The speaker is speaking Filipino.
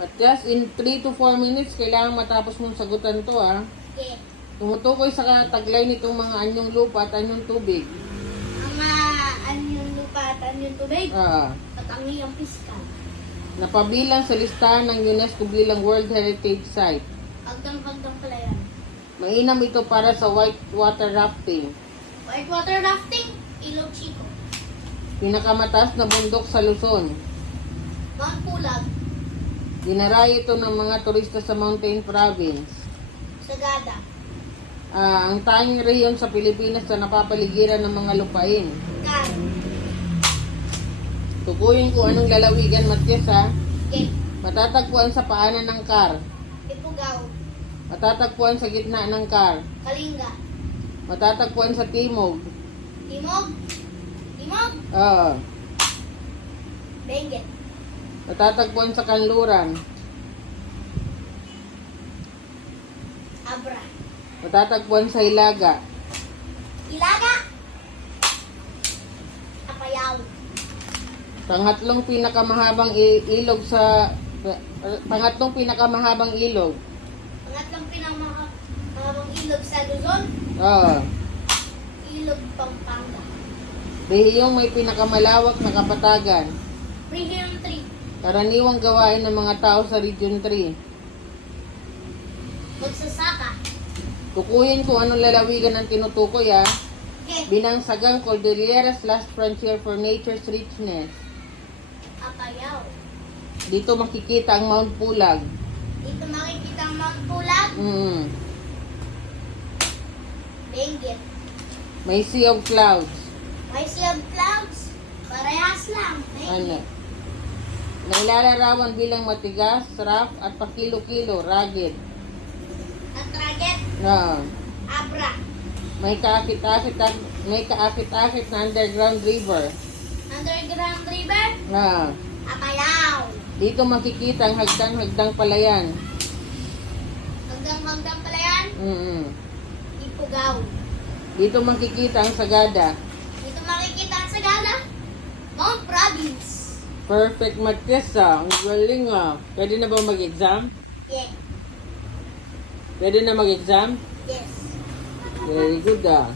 At just in 3 to 4 minutes, kailangan matapos mong sagutan to, ha. Okay. Tumutukoy sa taglay nitong mga anyong lupa at anyong tubig. Anyong lupa at anyong tubig. At ang iyong piskal. Napabilang sa listahan ng UNESCO bilang World Heritage Site. Hagdang pala yan. Mainam ito para sa whitewater rafting. Whitewater rafting, Ilog Chico. Pinakamataas na bundok sa Luzon. Mount Pulag, Dinarayo ito ng mga turista sa Mountain Province. Sagada. Ang tanging rehiyon sa Pilipinas na napapaligiran ng mga lupain. Car. Tukuyin kung anong lalawigan, Matias, ha. Okay. Matatagpuan sa paanan ng Car. Ipugaw. Matatagpuan sa gitna ng Car. Kalinga. Matatagpuan sa Timog. Timog. Benguet. Matatagpuan sa Kanluran. Abra. Matatagpuan sa Hilaga. Ilaga. Apayao. Pangatlong pinakamahabang ilog sa pangatlong pinakamahabang ilog. Pangatlong pinakamahabang ilog sa Luzon. Ilog Pampanga. Rehiyong may pinakamalawak na kapatagan. Region 3. Karaniwang gawain ng mga tao sa Region 3. Magsasaka. Tukuyin kung anong lalawigan ang tinutukoy, ha. Okay. Binangsagang Cordillera's last frontier for nature's richness. Apayao. Dito makikita ang Mount Pulag. Dito makikita ang Mount Pulag. Benguet. May Sea of Clouds. May Sea of Clouds. Parehas lang. Ano? Nailalarawan bilang matigas, rough, at pakilo-kilo, rugged. At Raget. Abra. May kaakit-akit na underground river. Underground River. Na Apayao. dito makikita ang hagdang-hagdang palayan. Hanggang pala yan. Ipugaw. Dito makikita ang Sagada. Dito makikita ang Sagada. Mount Province. Perfect, Matias, ah. Ang galing, ah. Pwede na ba mag-exam? Yeah. Pwede na mag-exam? Yes. Very good, ah.